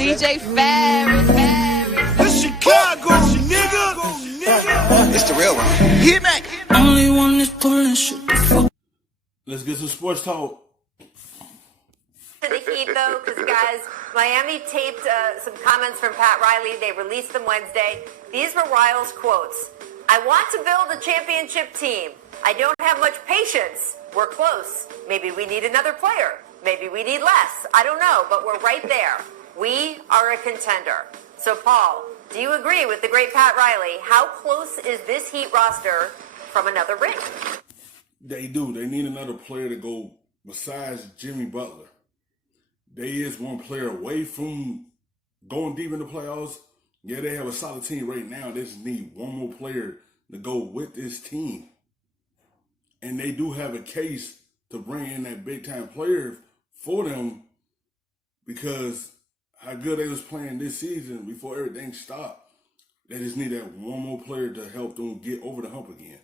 DJ Ferris. It's Chicago, nigga. It's the real one. Hit me. Only one that's pulling shit. Let's get some sports talk. To the Heat, though, because, guys, Miami taped some comments from Pat Riley. They released them Wednesday. These were Riles' quotes. I want to build a championship team. I don't have much patience. We're close. Maybe we need another player. Maybe we need less. I don't know, but we're right there. We are a contender. So, Paul, do you agree with the great Pat Riley? How close is this Heat roster from another ring? They do. They need another player to go besides Jimmy Butler. They is one player away from going deep in the playoffs. Yeah, they have a solid team right now. They just need one more player to go with this team. And they do have a case to bring in that big-time player for them because how good they was playing this season before everything stopped. They just need that one more player to help them get over the hump again.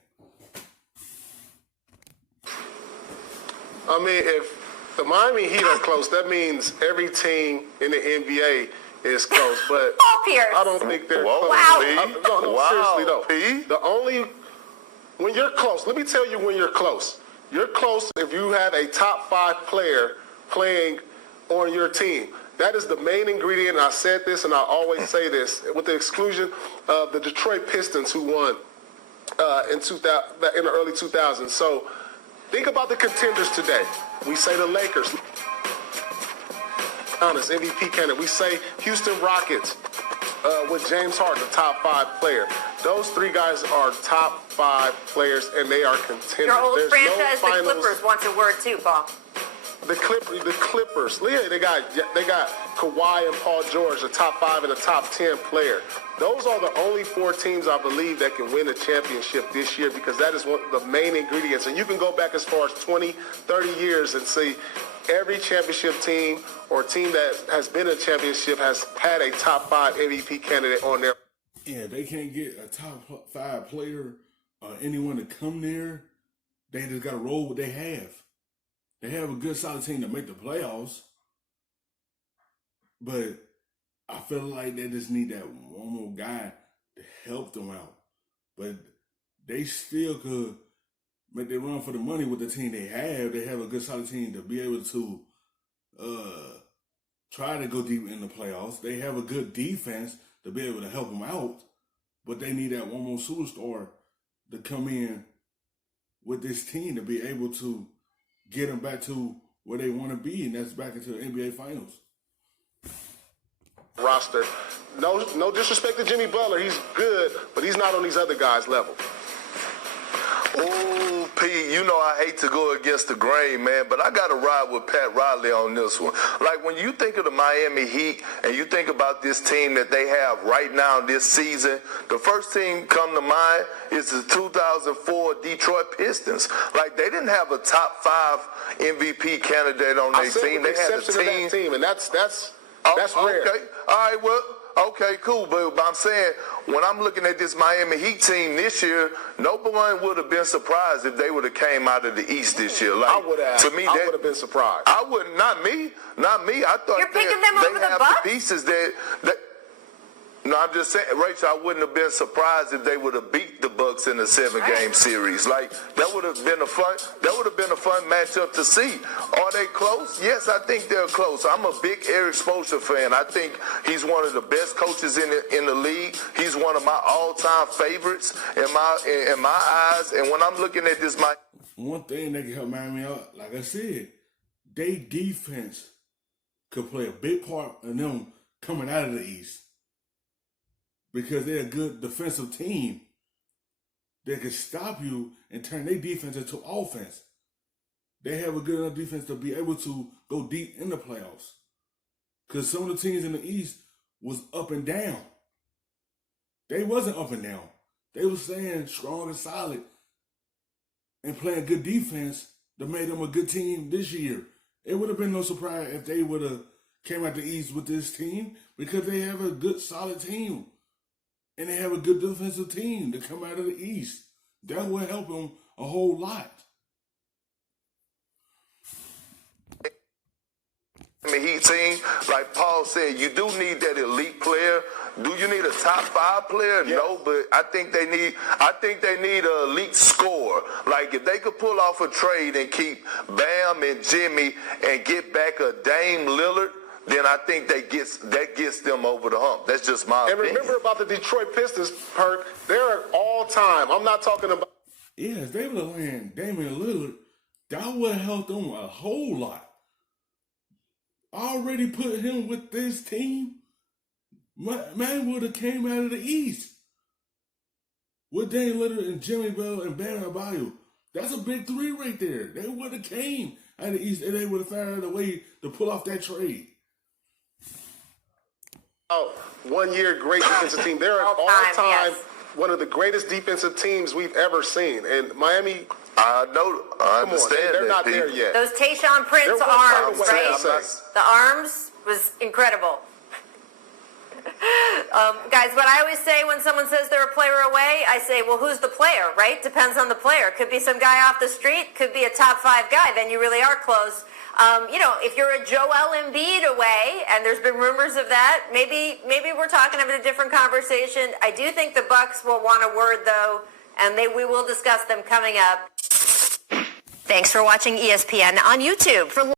I mean, if the Miami Heat are close, that means every team in the NBA is close. But I don't think they're close. Wow. Seriously though. When you're close, let me tell you when you're close. You're close if you have a top 5 player playing on your team. That is the main ingredient. I said this, and I always say this, with the exclusion of the Detroit Pistons, who won in the early 2000s. So think about the contenders today. We say the Lakers, honest MVP candidate. We say Houston Rockets with James Harden, the top 5 player. Those 3 guys are top 5 players, and they are contenders. Your old There's franchise, no the Clippers, wants a word too, Paul. The Clippers. Yeah, they got Kawhi and Paul George, the top 5 and the top 10 player. Those are the only 4 teams I believe that can win a championship this year because that is one of the main ingredients. And you can go back as far as 20, 30 years and see every championship team or team that has been in a championship has had a top 5 MVP candidate on there. Yeah, they can't get a top 5 player or anyone to come there. They just got to roll what they have. They have a good, solid team to make the playoffs. But I feel like they just need that one more guy to help them out. But they still could make their run for the money with the team they have. They have a good, solid team to be able to try to go deep in the playoffs. They have a good defense to be able to help them out. But they need that one more superstar to come in with this team to be able to get them back to where they want to be, and that's back into the NBA Finals. Roster. No disrespect to Jimmy Butler. He's good, but he's not on these other guys' level. Ooh, P, you know I hate to go against the grain, man, but I got to ride with Pat Riley on this one. Like, when you think of the Miami Heat and you think about this team that they have right now this season, the first team come to mind is the 2004 Detroit Pistons. Like, they didn't have a top 5 MVP candidate on their team. They had a team, and that's rare. Okay, all right, well, okay, cool. But I'm saying, when I'm looking at this Miami Heat team this year, no one would have been surprised if they would have came out of the East this year. Like, I would have been surprised. I wouldn't. Not me. I thought you're picking them over the Bucks? The pieces that. No, I'm just saying, Rachel, I wouldn't have been surprised if they would have beat the Bucks in a 7-game series. Like, that would have been a fun matchup to see. Are they close? Yes, I think they're close. I'm a big Eric Spoelstra fan. I think he's one of the best coaches in the league. He's one of my all-time favorites in my eyes. And when I'm looking at this, one thing that can help Miami out, like I said, they defense could play a big part in them coming out of the East. Because they're a good defensive team that can stop you and turn their defense into offense. They have a good enough defense to be able to go deep in the playoffs. Because some of the teams in the East was up and down. They wasn't up and down. They was staying strong and solid and playing good defense that made them a good team this year. It would have been no surprise if they would have came out the East with this team because they have a good, solid team. And they have a good defensive team to come out of the East. That will help them a whole lot. Heat team, like Paul said, you do need that elite player. Do you need a top 5 player? Yes. No, but I think they need an elite scorer. Like if they could pull off a trade and keep Bam and Jimmy and get back a Dame Lillard, then I think that gets them over the hump. That's just my opinion. And remember about the Detroit Pistons, Perk, they're all time. I'm not talking about. Yeah, if they would have landed Damian Lillard, that would have helped them a whole lot. Already put him with this team, man would have came out of the East with Dame Lillard and Jimmy Bell and Bam Adebayo. That's a big 3 right there. They would have came out of the East and they would have found a way to pull off that trade. Oh, 1 year great defensive team. They're an all-time one of the greatest defensive teams we've ever seen. And Miami, I understand they're that, not Pete. there yet. Those Tayshaun Prince They're arms, one right? play away, I'm not- The arms was incredible. Guys, what I always say when someone says they're a player away, I say, well, who's the player, right? Depends on the player. Could be some guy off the street, could be a top 5 guy, then you really are close. If you're a Joel Embiid away, and there's been rumors of that, maybe we're talking about a different conversation. I do think the Bucks will want a word, though, and we will discuss them coming up. Thanks for watching ESPN on YouTube. For